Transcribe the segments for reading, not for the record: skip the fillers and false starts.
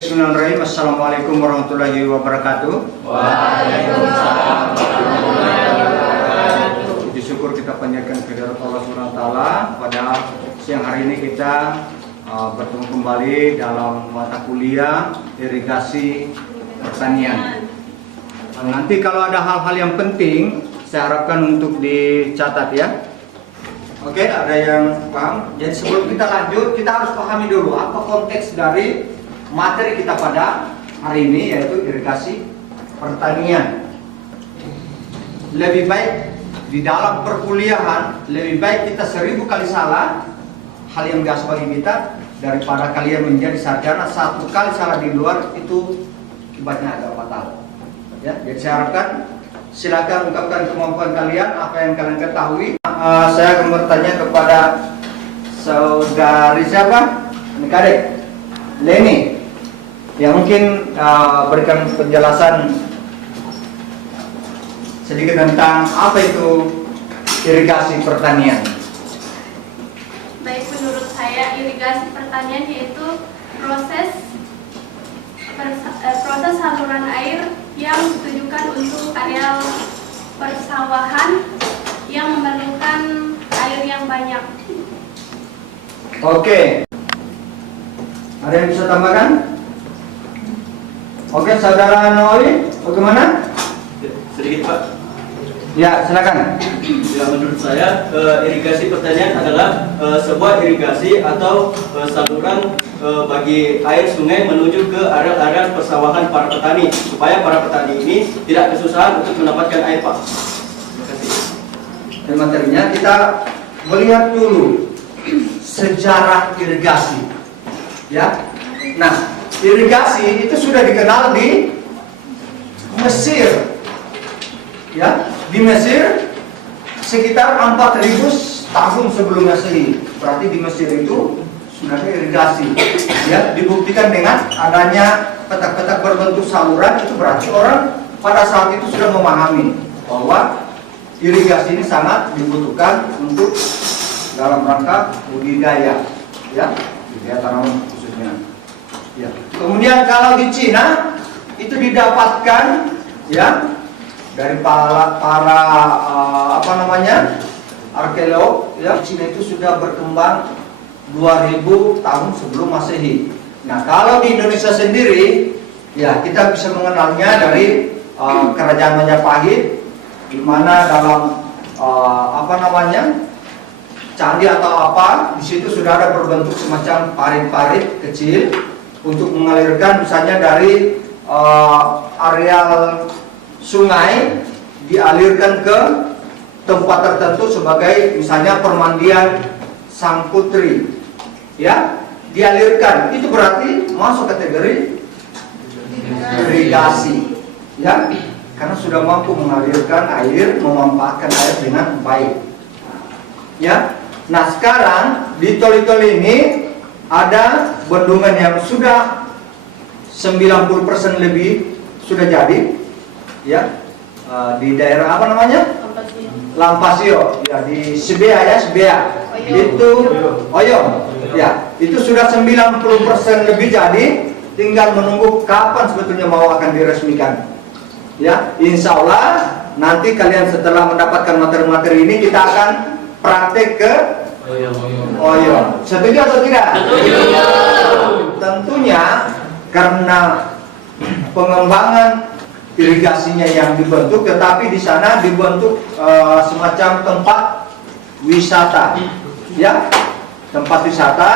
Bismillahirrahmanirrahim. Assalamualaikum warahmatullahi wabarakatuh. Waalaikumsalam warahmatullahi wabarakatuh. Puji syukur kita panjatkan kehadirat Allah Subhanahu wa taala pada siang hari ini kita bertemu kembali dalam mata kuliah irigasi pertanian. Nanti kalau ada hal-hal yang penting saya harapkan untuk dicatat ya. Oke, ada yang paham? Jadi sebelum kita lanjut kita harus pahami dulu apa konteks dari materi kita pada hari ini, yaitu irigasi pertanian. Lebih baik di dalam perkuliahan, lebih baik kita 1000 kali salah hal yang biasa bagi kita daripada kalian menjadi sarjana 1 kali salah di luar, itu akibatnya agak fatal ya. Jadi saya harapkan silakan ungkapkan kemampuan kalian, apa yang kalian ketahui. Saya akan bertanya kepada saudari siapa? Adik Leni, yang mungkin berikan penjelasan sedikit tentang apa itu irigasi pertanian. Baik, menurut saya irigasi pertanian yaitu proses saluran air yang ditujukan untuk areal persawahan yang memerlukan air yang banyak. Oke, ada yang bisa tambahkan? Oke, saudara Noe, bagaimana? Sedikit Pak. Ya, silakan. Ya, menurut saya irigasi pertanian adalah sebuah irigasi atau saluran bagi air sungai menuju ke area-area persawahan para petani, supaya para petani ini tidak kesusahan untuk mendapatkan air, Pak. Terima kasih. Dan materinya kita melihat dulu sejarah irigasi. Ya. Nah, irigasi itu sudah dikenal di Mesir. Ya, di Mesir sekitar 4000 tahun sebelum Masehi. Berarti di Mesir itu sudah ada irigasi. Ya, dibuktikan dengan adanya petak-petak berbentuk saluran. Itu berarti orang pada saat itu sudah memahami bahwa irigasi ini sangat dibutuhkan untuk dalam rangka budidaya, ya, budidaya tanaman khususnya. Ya. Kemudian kalau di Cina itu didapatkan ya dari para arkeolog ya, Cina itu sudah berkembang 2000 tahun sebelum Masehi. Nah, kalau di Indonesia sendiri ya kita bisa mengenalnya dari kerajaan Majapahit, di mana dalam candi atau apa di situ sudah ada berbentuk semacam parit-parit kecil untuk mengalirkan misalnya dari areal sungai dialirkan ke tempat tertentu sebagai misalnya permandian sang putri ya, dialirkan, itu berarti masuk kategori irigasi ya, karena sudah mampu mengalirkan air, memanfaatkan air dengan baik ya. Nah, sekarang di tol-tol ini ada bendungan yang sudah 90% lebih sudah jadi ya, di daerah apa namanya? Lampasio ya, di Sebea ya, Sebea itu Oyong ya, itu sudah 90% lebih jadi, tinggal menunggu kapan sebetulnya mau akan diresmikan ya. Insya Allah nanti kalian setelah mendapatkan materi-materi ini kita akan praktek ke Oyong. Setuju atau tidak? Setuju. Tentunya karena pengembangan irigasinya yang dibentuk, tetapi di sana dibentuk semacam tempat wisata ya, tempat wisata,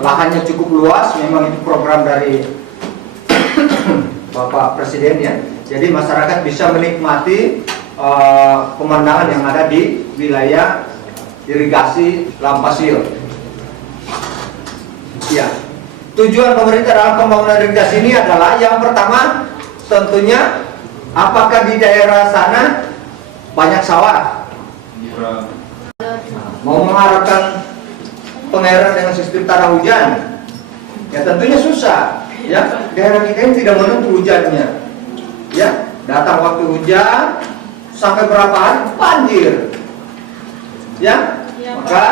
lahannya cukup luas, memang itu program dari Bapak Presiden ya. Jadi masyarakat bisa menikmati pemandangan yang ada di wilayah irigasi Lampasio ya. Tujuan pemerintah dalam pembangunan irigasi ini adalah yang pertama tentunya, apakah di daerah sana banyak sawah? Mau mengharapkan pengairan dengan sistem tanah hujan ya tentunya susah ya. Daerah kita ini tidak menentu hujannya ya, datang waktu hujan sampai berapa hari banjir ya. Maka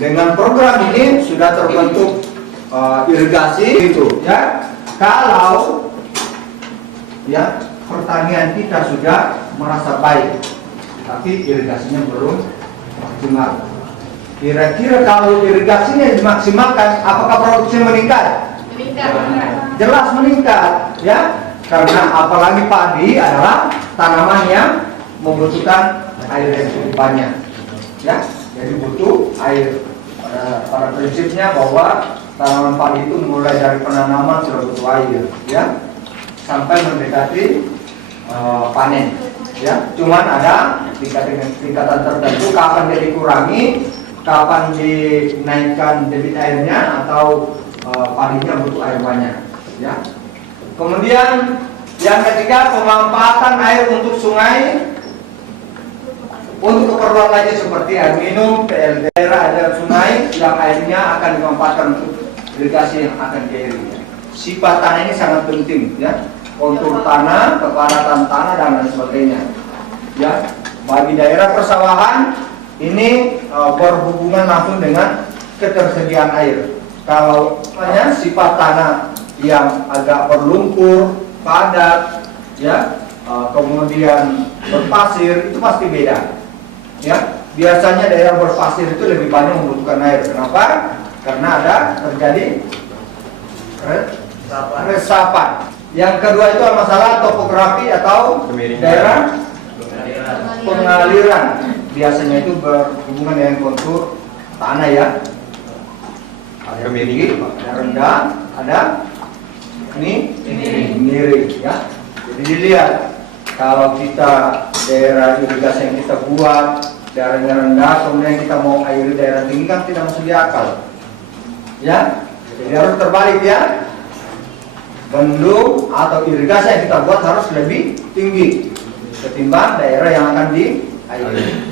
dengan program ini sudah terbentuk irigasi itu ya. Kalau ya pertanian kita sudah merasa baik, tapi irigasinya belum maksimal. Kira-kira kalau irigasinya dimaksimalkan, apakah produksinya meningkat? Meningkat. Jelas meningkat, ya. Karena apalagi padi adalah tanaman yang membutuhkan air yang cukup banyak, ya. Jadi butuh air. Pada prinsipnya bahwa tanaman padi itu mulai dari penanaman sudah butuh air, ya, sampai mendekati panen, ya. Cuman ada tingkatan tertentu kapan dia dikurangi, kapan dinaikkan debit airnya, atau padinya butuh air banyak, ya. Kemudian yang ketiga, pemanfaatan air untuk sungai untuk keperluan lainnya seperti air minum, PLT, daerah sungai yang airnya akan dimanfaatkan untuk irigasi yang akan diirigi. Sifat tanah ini sangat penting, ya. Kontur tanah, kepadatan tanah, dan lain sebagainya, ya. Bagi daerah persawahan ini berhubungan langsung dengan ketersediaan air. Kalau sifat tanah yang agak berlumpur, padat, ya, kemudian berpasir, itu pasti beda, ya. Biasanya daerah berpasir itu lebih banyak membutuhkan air. Kenapa? Karena ada terjadi resapan. Yang kedua itu masalah topografi atau daerah pengaliran. Biasanya itu berhubungan dengan kontur tanah, ya. Ada yang tinggi, ada rendah, ada ini miring, ya. Jadi dilihat, kalau kita daerah irigasi yang kita buat daerahnya rendah, kemudian kita mau airi daerah tinggi, kan tidak masuk di akal, ya. Jadi harus terbalik, ya. Bendung atau irigasi yang kita buat harus lebih tinggi ketimbang daerah yang akan diairi,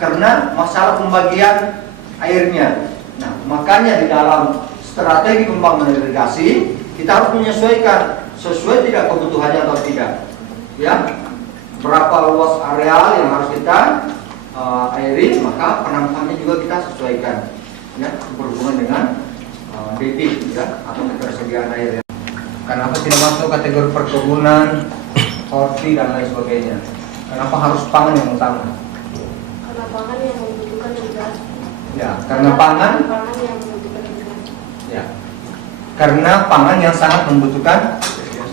karena masalah pembagian airnya. Nah, makanya di dalam strategi pembangunan irigasi kita harus menyesuaikan sesuai tidak kebutuhannya atau tidak, ya. Berapa luas areal yang harus kita airi, maka penampungannya juga kita sesuaikan, ya, berhubungan dengan debit, ya, atau ketersediaan air. Kenapa tidak masuk kategori perkebunan, horti, dan lain sebagainya? Kenapa harus pangan yang utama? Karena pangan yang membutuhkan irigasi. Ya, karena pangan yang membutuhkan irigasi. Ya, karena pangan yang sangat membutuhkan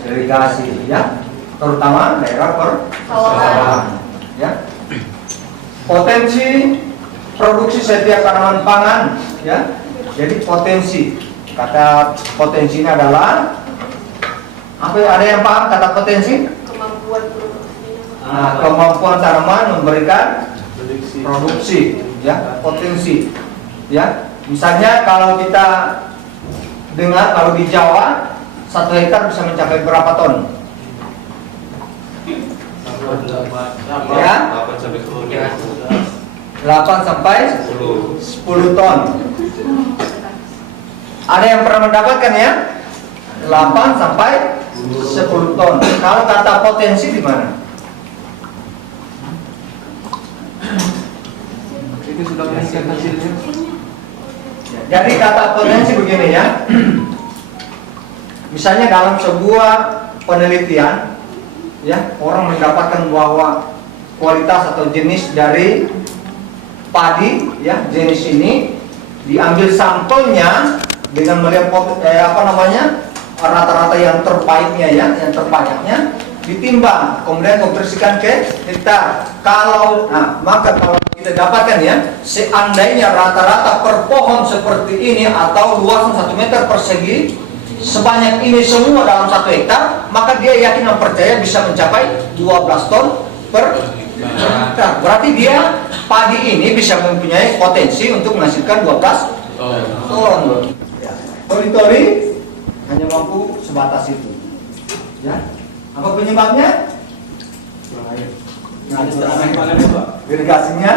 irigasi, ya, terutama daerah persawahan, ya. Potensi produksi setiap tanaman pangan, ya. Jadi potensi, kata potensi ini adalah apa? Ada yang paham kata potensi? Kemampuan produksinya. Nah, kemampuan tanaman memberikan produksi, ya, potensi, ya. Misalnya kalau kita dengar, kalau di Jawa 1 hektar bisa mencapai berapa ton? Ya, 8 sampai 10 ton. Ada yang pernah mendapatkan, ya? 8 sampai 10 ton. Kalau kata potensi di mana? Itu sudah meningkat hasilnya. Jadi kata potensi begini, ya. Misalnya dalam sebuah penelitian, ya, orang mendapatkan bahwa kualitas atau jenis dari padi, ya, jenis ini diambil sampelnya dengan melihat rata-rata yang terbaiknya, ya, yang terbanyaknya ditimbang, kemudian konversikan ke hektar. Maka kalau kita dapatkan, ya, seandainya rata-rata per pohon seperti ini atau luasan 1 meter persegi sebanyak ini semua dalam 1 hektar, maka dia yakin dan percaya bisa mencapai 12 ton per hektar. Berarti dia padi ini bisa mempunyai potensi untuk menghasilkan 12 ton. Tori-tori hanya mampu sebatas itu, ya. Apa penyebabnya? Irigasinya,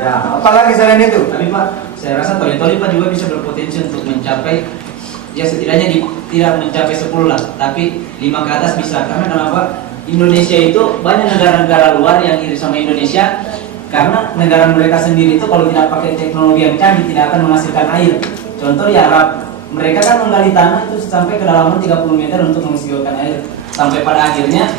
ya. Apalagi selain itu? Tapi Pak, saya rasa toli-toli Pak juga bisa berpotensi untuk mencapai, ya setidaknya tidak mencapai 10 lah, tapi 5 ke atas bisa. Karena kenapa? Indonesia itu banyak negara-negara luar yang iri sama Indonesia, karena negara mereka sendiri itu kalau tidak pakai teknologi yang canggih tidak akan menghasilkan air. Contoh di Arab, mereka kan menggali tanah itu sampai kedalaman 30 meter untuk mengisikan air. Sampai pada akhirnya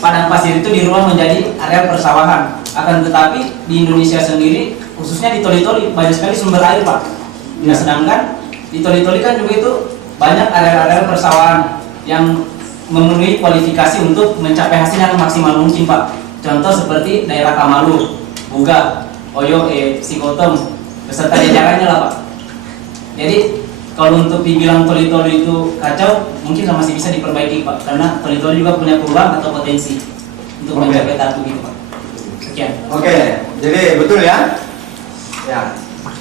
padang pasir itu dirubah menjadi area persawahan. Akan tetapi di Indonesia sendiri, khususnya di Toli-Toli, banyak sekali sumber air, Pak. Nah, sedangkan di Toli-Toli kan juga itu banyak area-area persawahan yang memenuhi kualifikasi untuk mencapai hasil yang maksimal mungkin, Pak. Contoh seperti daerah Kamalu, Buga, Oyo, Psikotom, beserta jajarannya lah, Pak. Jadi kalau untuk dibilang Toli-Toli itu kacau, mungkin masih bisa diperbaiki, Pak, karena Toli-Toli juga punya peluang atau potensi untuk mencapai target gitu, Pak. Sekian. Oke, jadi betul ya. Ya,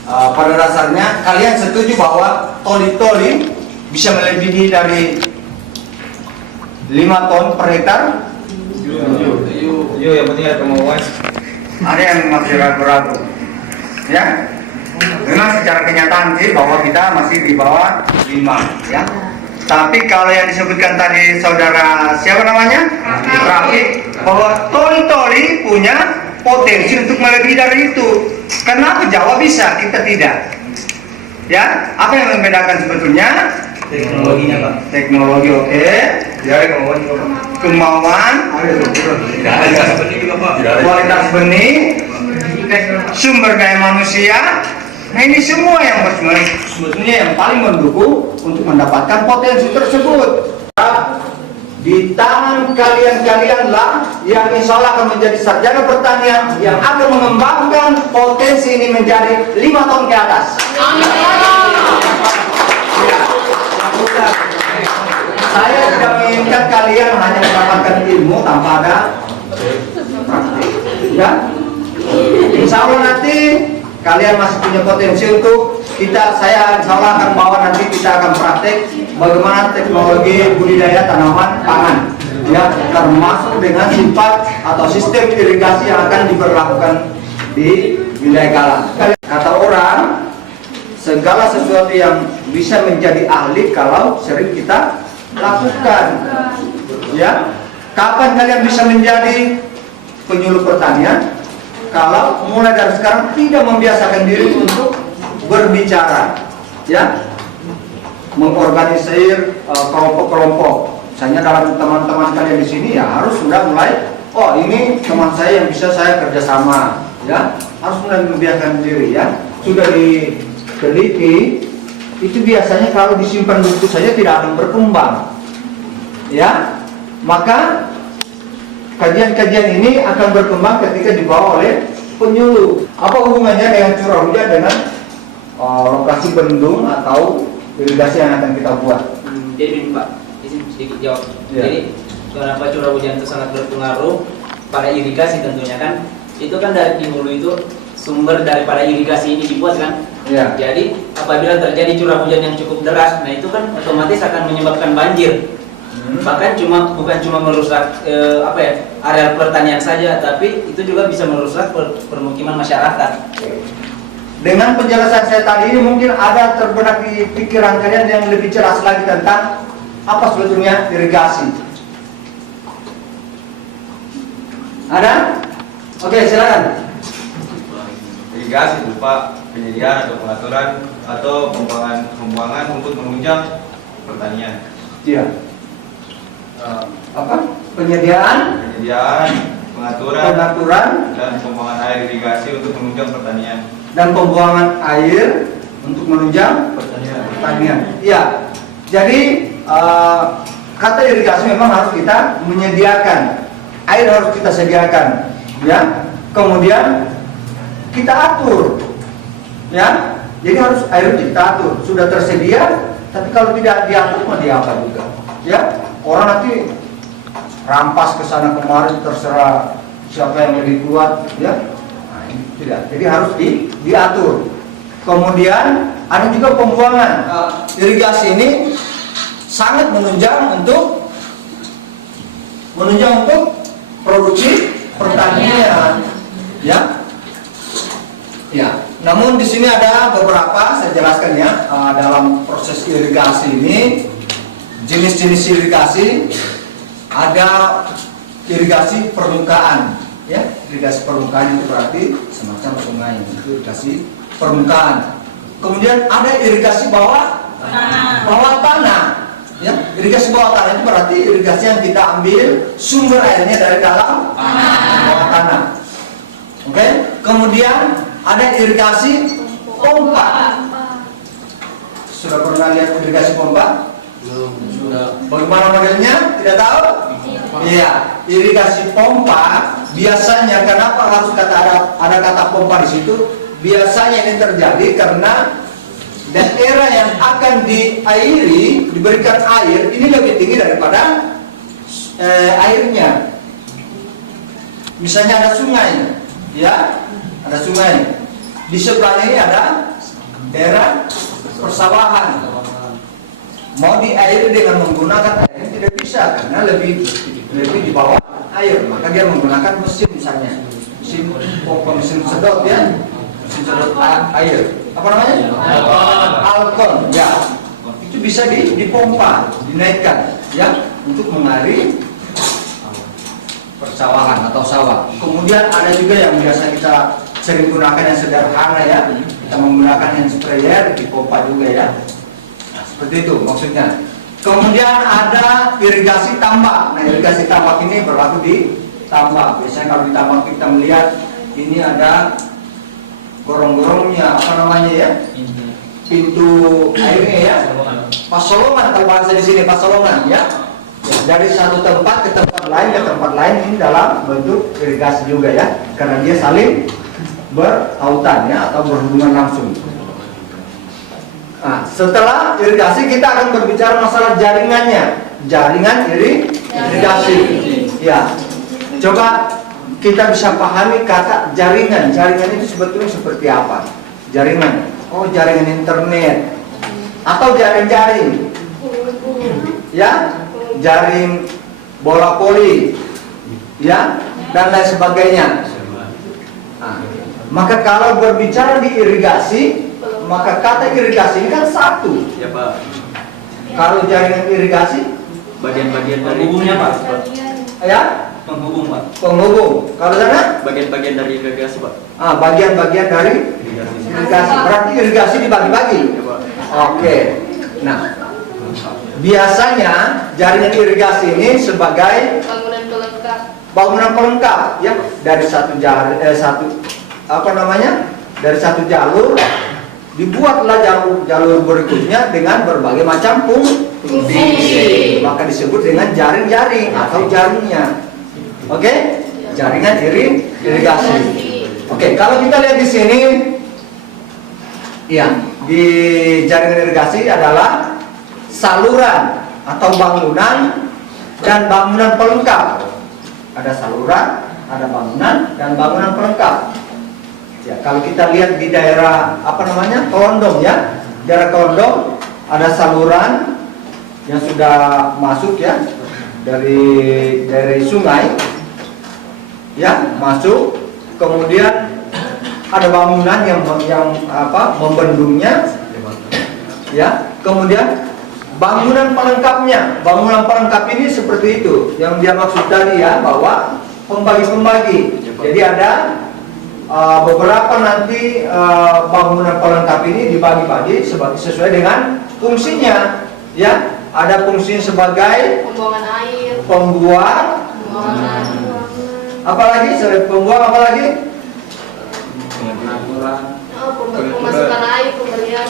pada dasarnya kalian setuju bahwa Toli-Toli bisa melebihi dari 5 ton per hektar? Yang penting ada kemauan. Ada yang masih ragu-ragu, ya. Memang secara kenyataan sih bahwa kita masih di bawah 5, ya. Tapi kalau yang disebutkan tadi saudara siapa namanya? Rafi, bahwa Toli-Toli punya potensi untuk melebihi dari itu. Kenapa Jawa bisa, kita tidak? Ya, apa yang membedakan sebetulnya? Teknologinya, Pak. Teknologi, oke. Ya, kemauan. Kemauan, kualitas benih, sumber daya manusia. Nah, ini semua yang sebetulnya yang paling mendukung untuk mendapatkan potensi tersebut. Di tangan kalian lah yang insya Allah akan menjadi sarjana pertanian yang akan mengembangkan potensi ini menjadi 5 ton ke atas. Saya tidak menginginkan kalian hanya mendapatkan ilmu tanpa ada praktik, ya. Insya Allah nanti kalian masih punya potensi untuk saya insya Allah akan bawa nanti kita akan praktek bagaimana teknologi budidaya tanaman pangan, ya, termasuk dengan sifat atau sistem irigasi yang akan diberlakukan di wilayah Galang. Kata orang, segala sesuatu yang bisa menjadi ahli kalau sering kita lakukan, ya. Kapan kalian bisa menjadi penyuluh pertanian? Kalau mulai dari sekarang tidak membiasakan diri untuk berbicara, ya, mengorganisir kelompok-kelompok. Misalnya dalam teman-teman kalian di sini ya harus sudah mulai, oh ini teman saya yang bisa saya kerjasama, ya, harus mulai membiasakan diri, ya. Sudah diteliti, itu biasanya kalau disimpan begitu saja tidak akan berkembang, ya. Maka kajian-kajian ini akan berkembang ketika dibawa oleh penyuluh. Apa hubungannya dengan curah hujan dengan lokasi bendung atau irigasi yang akan kita buat? Jadi Pak, izin sedikit jawab. Ya. Jadi kenapa curah hujan itu sangat berpengaruh pada irigasi tentunya kan? Itu kan dari di hulu itu sumber daripada irigasi ini dibuat kan? Ya. Jadi apabila terjadi curah hujan yang cukup deras, nah itu kan otomatis akan menyebabkan banjir. Bahkan bukan cuma merusak area pertanian saja, tapi itu juga bisa merusak permukiman masyarakat. Dengan penjelasan saya tadi ini mungkin ada terbenak di pikiran kalian yang lebih jelas lagi tentang apa sebetulnya irigasi. Ada? Oke, silakan. Irigasi berupa penyediaan atau pengaturan atau pembuangan untuk menunjang pertanian. Iya. Penyediaan, pengaturan, dan pembuangan air irigasi untuk menunjang pertanian. Dan pembuangan air untuk menunjang pertanian. Iya. Jadi kata irigasi memang harus kita menyediakan air, harus kita sediakan, ya. Kemudian kita atur, ya. Jadi harus air kita atur. Sudah tersedia, tapi kalau tidak diatur mau diapa juga, ya. Orang nanti rampas ke sana kemari, terserah siapa yang lebih kuat, ya. Nah, ini tidak. Jadi harus diatur. Kemudian ada juga pembuangan. Irigasi ini sangat menunjang untuk produksi pertanian, ya. Ya. Namun di sini ada beberapa, saya jelaskan ya, dalam proses irigasi ini. Jenis-jenis irigasi, ada irigasi permukaan, ya. Irigasi permukaan itu berarti semacam sungai, itu irigasi permukaan. Kemudian ada irigasi bawah tanah. Ya, irigasi bawah tanah itu berarti irigasi yang kita ambil sumber airnya dari dalam bawah tanah. Oke, kemudian ada irigasi pompa. Sudah pernah lihat irigasi pompa? Sudah. Bagaimana modelnya? Tidak tahu? Iya, irigasi pompa biasanya kenapa harus ada kata pompa di situ? Biasanya ini terjadi karena daerah yang akan diairi, diberikan air ini lebih tinggi daripada airnya. Misalnya ada sungai, ya, ada sungai. Di sebelahnya ini ada daerah persawahan. Mau diairi dengan menggunakan air tidak bisa karena lebih di bawah air, maka dia menggunakan mesin misalnya, mesin sedot ya, mesin sedot air. Apa namanya? Alkon. Ya, itu bisa dipompa, dinaikkan, ya, untuk mengairi persawahan atau sawah. Kemudian ada juga yang biasa kita sering gunakan yang sederhana ya, kita menggunakan hand sprayer, dipompa juga ya. Nah, seperti itu maksudnya. Kemudian ada irigasi tambak. Nah, irigasi tambak ini berlaku di tambak. Biasanya kalau di tambak kita melihat ini ada gorong-gorongnya, apa namanya ya? Pintu airnya ya. Pasolongan kalau bahasa di sini, pasolongan ya. Dari satu tempat ke tempat lain ini dalam bentuk irigasi juga ya, karena dia saling bertautan ya atau berhubungan langsung. Nah, setelah irigasi kita akan berbicara masalah jaringannya, jaringan irigasi. Ya, coba kita bisa pahami kata jaringan. Jaringan itu sebetulnya seperti apa? Jaringan, oh jaringan internet atau jaring-jaring, ya, jaring bola voli, ya, dan lain sebagainya. Nah, maka kalau berbicara di irigasi, maka kata irigasi ini kan satu. Ya Pak. Kalau jaringan irigasi, Bagian-bagian dari Penghubungnya, Pak. ya, Penghubung, Pak. penghubung. Kalau sana, Bagian-bagian dari irigasi Pak. bagian-bagian dari irigasi. Berarti irigasi dibagi-bagi. Ya Pak. Oke. Nah, biasanya jaringan irigasi ini sebagai Bangunan pelengkap. bangunan pelengkap ya, dari dari satu jalur dibuatlah jalur berikutnya dengan berbagai macam fungsi, maka disebut dengan jaring-jaring atau jaringnya. Oke, jaringan irigasi. Oke, kalau kita lihat di sini, ya, di jaringan irigasi adalah saluran atau bangunan dan bangunan pelengkap. Ada saluran, ada bangunan dan bangunan pelengkap. Ya, kalau kita lihat di daerah Kelondong ya, daerah Kelondong ada saluran yang sudah masuk ya dari sungai, ya masuk. Kemudian ada bangunan yang membendungnya, ya. Kemudian bangunan pelengkapnya, bangunan pelengkap ini seperti itu yang dia maksud tadi ya, bahwa pembagi-pembagi. Jadi ada beberapa nanti bangunan pelengkap ini dibagi-bagi sesuai dengan fungsinya, ya. Ada fungsinya sebagai Pembuangan air. pembuang, apalagi selain pembuang apalagi? Pemasukan air, pemberian.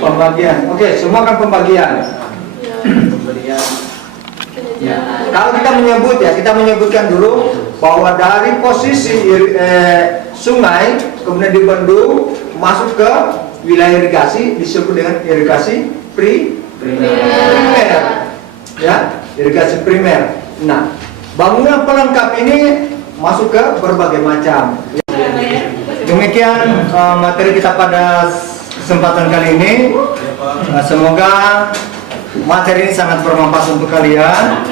Pembagian. Oke, semua kan pembagian. Ya. Ya. Kalau kita menyebut ya, kita menyebutkan dulu bahwa dari posisi sungai kemudian dibendung masuk ke wilayah irigasi disebut dengan irigasi primer. Ya, irigasi primer. Nah, bangunan pelengkap ini masuk ke berbagai macam. Demikian materi kita pada kesempatan kali ini. Semoga materi ini sangat bermanfaat untuk kalian.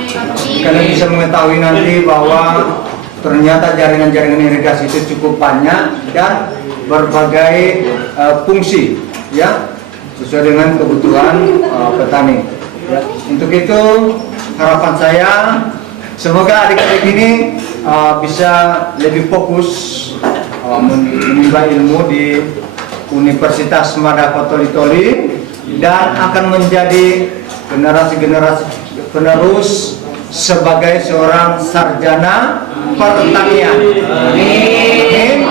Kalian bisa mengetahui nanti bahwa ternyata jaringan-jaringan irigasi itu cukup banyak dan berbagai fungsi, ya, sesuai dengan kebutuhan petani. Ya, untuk itu harapan saya semoga adik-adik ini bisa lebih fokus menimba ilmu di Universitas Madaka Toli-Toli dan akan menjadi generasi-generasi penerus sebagai seorang sarjana pertanian. Amin.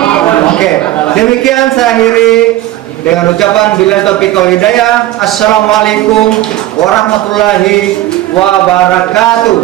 Oke, demikian saya akhiri dengan ucapan billahi taufiq wal hidayah. Assalamualaikum warahmatullahi wabarakatuh.